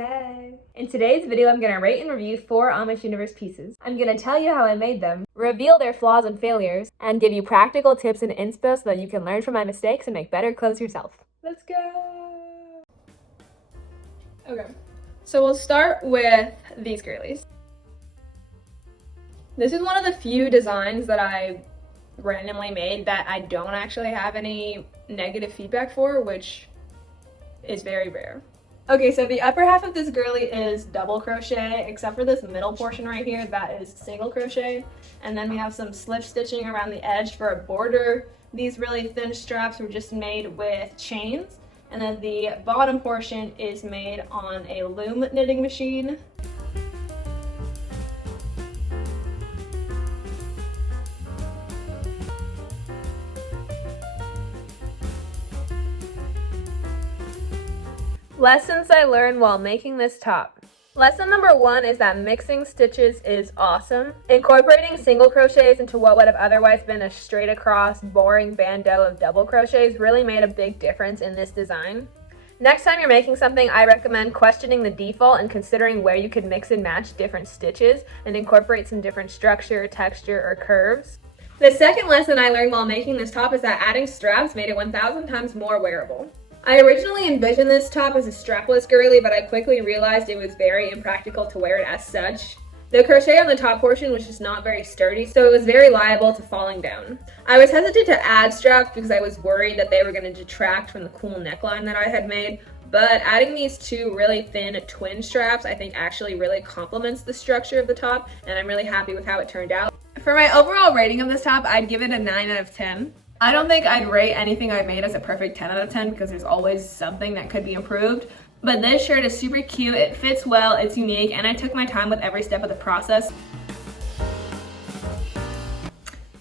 Hey! In today's video, I'm going to rate and review 4 Amish Universe pieces. I'm going to tell you how I made them, reveal their flaws and failures, and give you practical tips and inspo so that you can learn from my mistakes and make better clothes yourself. Let's go! Okay, so we'll start with these girlies. This is one of the few designs that I randomly made that I don't actually have any negative feedback for, which is very rare. Okay, so the upper half of this girly is double crochet, except for this middle portion right here, that is single crochet. And then we have some slip stitching around the edge for a border. These really thin straps were just made with chains. And then the bottom portion is made on a loom knitting machine. Lessons I learned while making this top. Lesson number 1 is that mixing stitches is awesome. Incorporating single crochets into what would have otherwise been a straight across, boring bandeau of double crochets really made a big difference in this design. Next time you're making something, I recommend questioning the default and considering where you could mix and match different stitches and incorporate some different structure, texture, or curves. The second lesson I learned while making this top is that adding straps made it 1,000 times more wearable. I originally envisioned this top as a strapless girly, but I quickly realized it was very impractical to wear it as such. The crochet on the top portion was just not very sturdy, so it was very liable to falling down. I was hesitant to add straps because I was worried that they were going to detract from the cool neckline that I had made, but adding these two really thin twin straps I think actually really complements the structure of the top, and I'm really happy with how it turned out. For my overall rating of this top, I'd give it a 9 out of 10. I don't think I'd rate anything I've made as a perfect 10 out of 10 because there's always something that could be improved. But this shirt is super cute, it fits well, it's unique, and I took my time with every step of the process.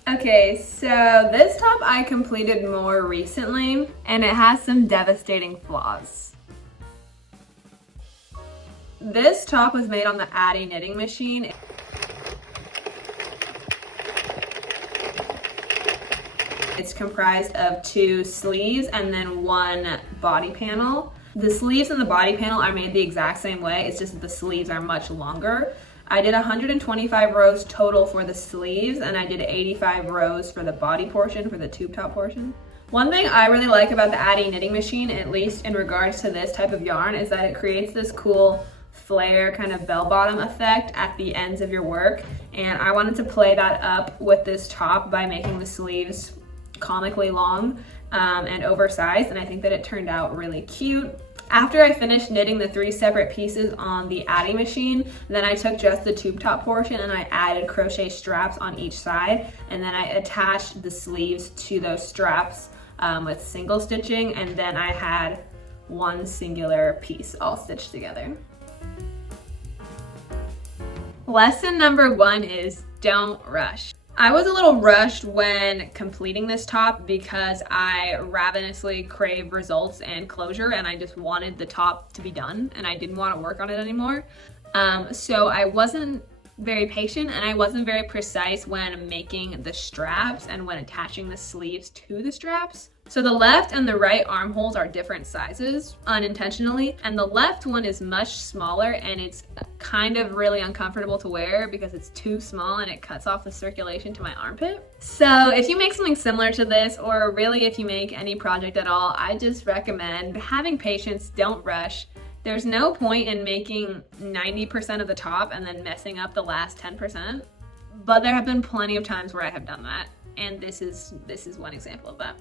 Okay, so this top I completed more recently, and it has some devastating flaws. This top was made on the Addy knitting machine. It's comprised of 2 sleeves and then 1 body panel. The sleeves and the body panel are made the exact same way, it's just that the sleeves are much longer. I did 125 rows total for the sleeves, and I did 85 rows for the body portion, for the tube top portion. One thing I really like about the Addy knitting machine, at least in regards to this type of yarn, is that it creates this cool flare kind of bell-bottom effect at the ends of your work, and I wanted to play that up with this top by making the sleeves comically long and oversized, and I think that it turned out really cute. After I finished knitting the 3 separate pieces on the Addy machine, then I took just the tube top portion and I added crochet straps on each side, and then I attached the sleeves to those straps with single stitching, and then I had one singular piece all stitched together. Lesson number 1 is don't rush. I was a little rushed when completing this top because I ravenously crave results and closure, and I just wanted the top to be done and I didn't want to work on it anymore. So I wasn't very patient and I wasn't very precise when making the straps and when attaching the sleeves to the straps. So the left and the right armholes are different sizes unintentionally, and the left one is much smaller and it's kind of really uncomfortable to wear because it's too small and it cuts off the circulation to my armpit. So if you make something similar to this, or really if you make any project at all, I just recommend having patience, don't rush. There's no point in making 90% of the top and then messing up the last 10%, but there have been plenty of times where I have done that, and this is one example of that.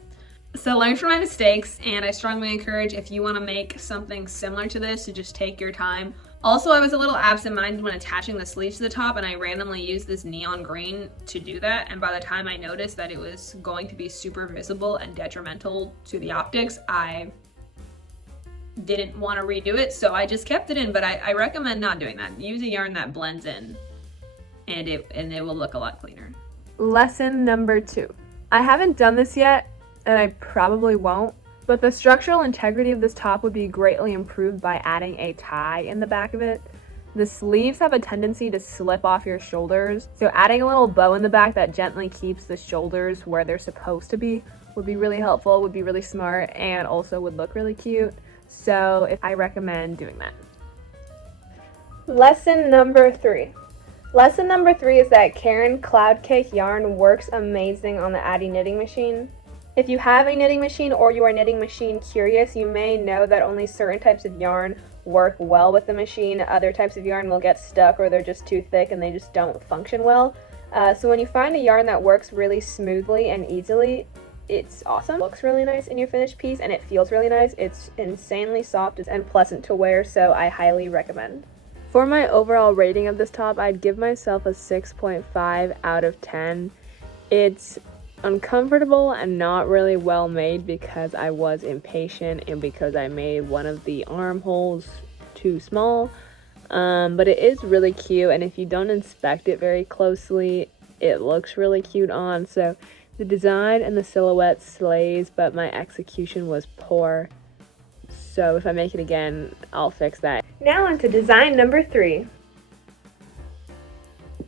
So learn from my mistakes, and I strongly encourage, if you want to make something similar to this, to just take your time. Also, I was a little absent-minded when attaching the sleeves to the top, and I randomly used this neon green to do that, and by the time I noticed that it was going to be super visible and detrimental to the optics, I didn't want to redo it, so I just kept it in, but I recommend not doing that. Use a yarn that blends in, and it will look a lot cleaner. Lesson number 2. I haven't done this yet, and I probably won't, but the structural integrity of this top would be greatly improved by adding a tie in the back of it. The sleeves have a tendency to slip off your shoulders, so adding a little bow in the back that gently keeps the shoulders where they're supposed to be would be really helpful, would be really smart, and also would look really cute. So I recommend doing that. Lesson number 3. Lesson number 3 is that Caron Cloud Cake yarn works amazing on the Addi knitting machine. If you have a knitting machine or you are knitting machine curious, you may know that only certain types of yarn work well with the machine. Other types of yarn will get stuck or they're just too thick and they just don't function well. So when you find a yarn that works really smoothly and easily, it's awesome. It looks really nice in your finished piece and it feels really nice. It's insanely soft and pleasant to wear, so I highly recommend. For my overall rating of this top, I'd give myself a 6.5 out of 10. It's uncomfortable and not really well made because I was impatient and because I made one of the armholes too small. But it is really cute, and if you don't inspect it very closely, it looks really cute on. So the design and the silhouette slays, but my execution was poor. So if I make it again, I'll fix that. Now onto design number 3.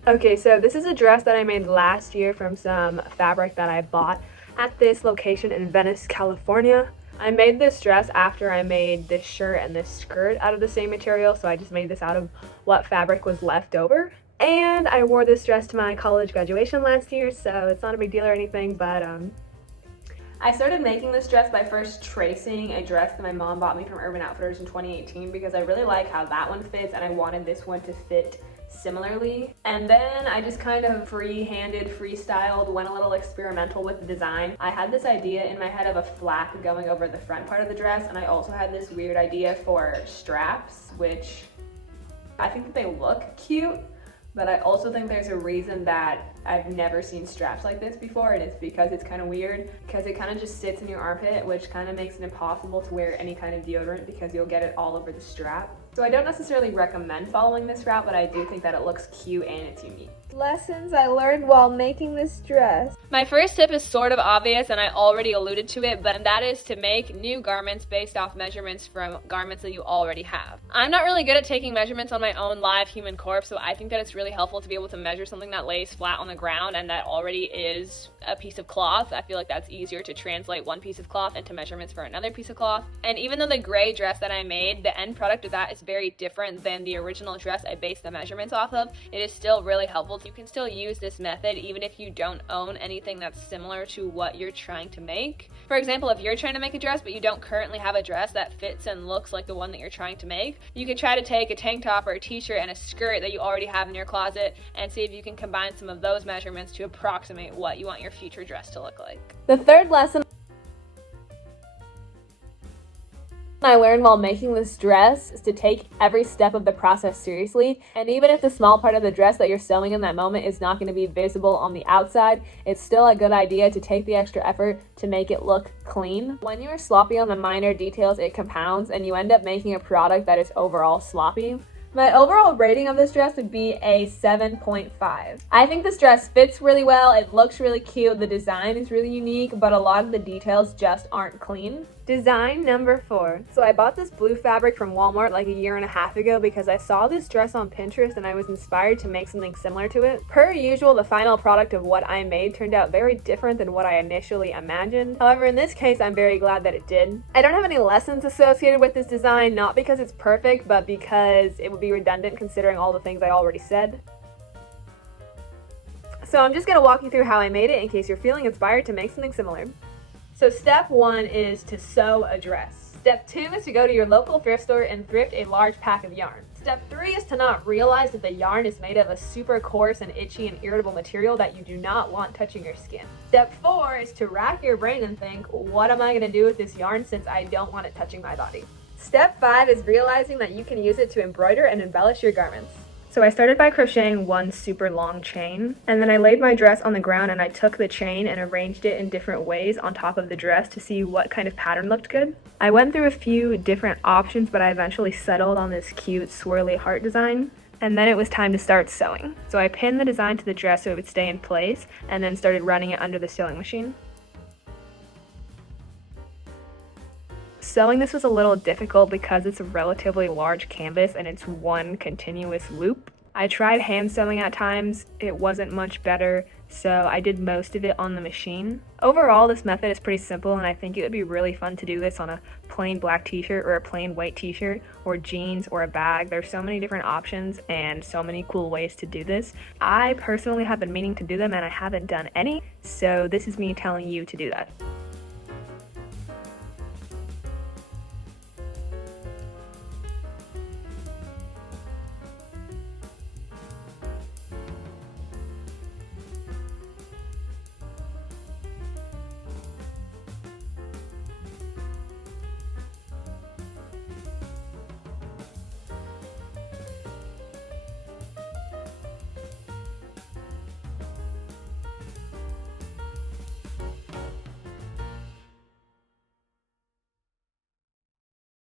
Okay, so this is a dress that I made last year from some fabric that I bought at this location in Venice, California. I made this dress after I made this shirt and this skirt out of the same material, so I just made this out of what fabric was left over. And I wore this dress to my college graduation last year, so it's not a big deal or anything, but I started making this dress by first tracing a dress that my mom bought me from Urban Outfitters in 2018 because I really like how that one fits and I wanted this one to fit similarly. And then I just kind of freestyled, went a little experimental with the design. I had this idea in my head of a flap going over the front part of the dress, and I also had this weird idea for straps, which I think that they look cute, but I also think there's a reason that I've never seen straps like this before, and it's because it's kind of weird, because it kind of just sits in your armpit, which kind of makes it impossible to wear any kind of deodorant because you'll get it all over the strap. So I don't necessarily recommend following this route, but I do think that it looks cute and it's unique. Lessons I learned while making this dress. My first tip is sort of obvious and I already alluded to it, but that is to make new garments based off measurements from garments that you already have. I'm not really good at taking measurements on my own live human corpse, so I think that it's really helpful to be able to measure something that lays flat on the ground and that already is a piece of cloth. I feel like that's easier to translate one piece of cloth into measurements for another piece of cloth. And even though the gray dress that I made, the end product of that is very different than the original dress I based the measurements off of, it is still really helpful. You can still use this method even if you don't own anything that's similar to what you're trying to make. For example, if you're trying to make a dress but you don't currently have a dress that fits and looks like the one that you're trying to make, you can try to take a tank top or a t-shirt and a skirt that you already have in your closet and see if you can combine some of those measurements to approximate what you want your future dress to look like. The third lesson I learned while making this dress is to take every step of the process seriously, and even if the small part of the dress that you're sewing in that moment is not going to be visible on the outside, it's still a good idea to take the extra effort to make it look clean. When you're sloppy on the minor details, it compounds and you end up making a product that is overall sloppy. My overall rating of this dress would be a 7.5. I think this dress fits really well, it looks really cute, the design is really unique, but a lot of the details just aren't clean. Design number 4. So I bought this blue fabric from Walmart like a year and a half ago because I saw this dress on Pinterest and I was inspired to make something similar to it. Per usual, the final product of what I made turned out very different than what I initially imagined. However, in this case, I'm very glad that it did. I don't have any lessons associated with this design, not because it's perfect, but because it would be redundant considering all the things I already said. So I'm just going to walk you through how I made it in case you're feeling inspired to make something similar. So step 1 is to sew a dress. Step 2 is to go to your local thrift store and thrift a large pack of yarn. Step 3 is to not realize that the yarn is made of a super coarse and itchy and irritable material that you do not want touching your skin. Step 4 is to rack your brain and think, what am I going to do with this yarn since I don't want it touching my body? Step 5 is realizing that you can use it to embroider and embellish your garments. So I started by crocheting one super long chain, and then I laid my dress on the ground and I took the chain and arranged it in different ways on top of the dress to see what kind of pattern looked good. I went through a few different options, but I eventually settled on this cute swirly heart design. And then it was time to start sewing. So I pinned the design to the dress so it would stay in place, and then started running it under the sewing machine. Sewing this was a little difficult because it's a relatively large canvas and it's one continuous loop. I tried hand sewing at times, it wasn't much better, so I did most of it on the machine. Overall, this method is pretty simple, and I think it would be really fun to do this on a plain black t-shirt or a plain white t-shirt or jeans or a bag. There's so many different options and so many cool ways to do this. I personally have been meaning to do them and I haven't done any, so this is me telling you to do that.